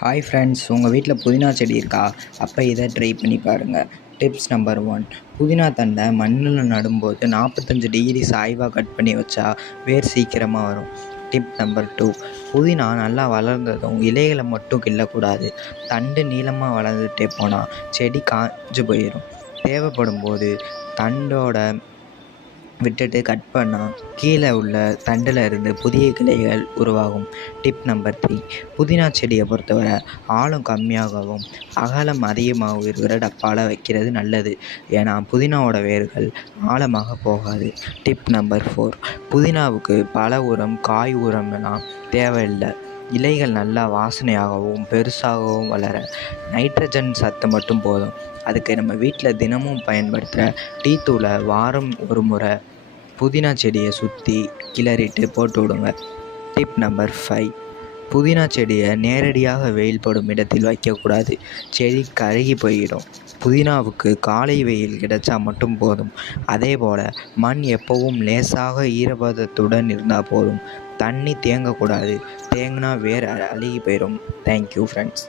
Hi friends, உங்கள் வீட்டில் புதினா செடி இருக்கா? அப்போ இதை ட்ரை பண்ணி பாருங்கள். டிப்ஸ் நம்பர் 1, புதினா தண்டை மண்ணில் நடும்போது 45 டிகிரி சாய்வாக கட் பண்ணி வச்சா வேர் சீக்கிரமாக வரும். டிப் நம்பர் 2, புதினா நல்லா வளர்ந்ததும் இலைகளை மட்டும் கிள்ளக்கூடாது. தண்டு நீளமாக வளர்ந்துட்டே போனால் செடி காஞ்சு போயிடும். தேவைப்படும் போது தண்டோட விட்டுட்டு கட் பண்ணால் கீழே உள்ள தண்டில் இருந்து புதிய கிளைகள் உருவாகும். டிப் நம்பர் 3, புதினா செடியை பொறுத்தவரை ஆழம் கம்மியாகவும் அகலம் அதிகமாகவும் இருக்கிற டப்பாவில் வைக்கிறது நல்லது. ஏன்னா புதினாவோட வேர்கள் ஆழமாக போகாது. டிப் நம்பர் 4, புதினாவுக்கு பல உரம் காய் உரம்லாம் தேவையில்லை. இலைகள் நல்லா வாசனையாகவும் பெருசாகவும் வளர நைட்ரஜன் சத்து மட்டும் போதும். அதுக்கு நம்ம வீட்டில் தினமும் பயன்படுத்துகிற டீ தூளை வாரம் ஒரு முறை புதினா செடியை சுற்றி கிளறிட்டு போட்டு விடுங்க. டிப் நம்பர் 5, புதினா செடியை நேரடியாக வெயில் படும் இடத்தில் வைக்கக்கூடாது. செடி கருகி போயிடும். புதினாவுக்கு காலை வெயில் கிடைச்சா மட்டும் போதும். அதே போல் மண் எப்பவும் லேசாக ஈரப்பதத்துடன் இருந்தால் போதும். தண்ணி தேங்கக்கூடாது. தேங்கினா வேர் அழுகி போயிடும். Thank you friends.